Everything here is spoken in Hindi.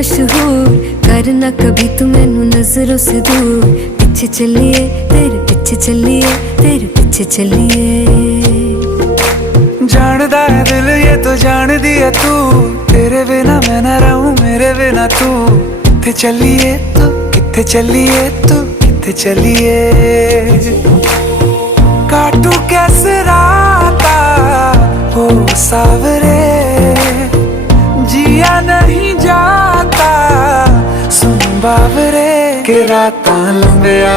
मशहूर, करना कभी तू मैनू नजरों से दूर। पीछे चलिए तेरे पीछे चलिए, तेरे पीछे चलिए। जानदा है दिल ये तो जान दिया तू, तेरे बिना मैं ना रहूं मेरे बिना तू। किथे चलिए तू, किथे चलिए तू, किथे चलिए। काटू कैसे राता हो सावरे, जिया नहीं जाता सुन बावरे के रातां लंबिया।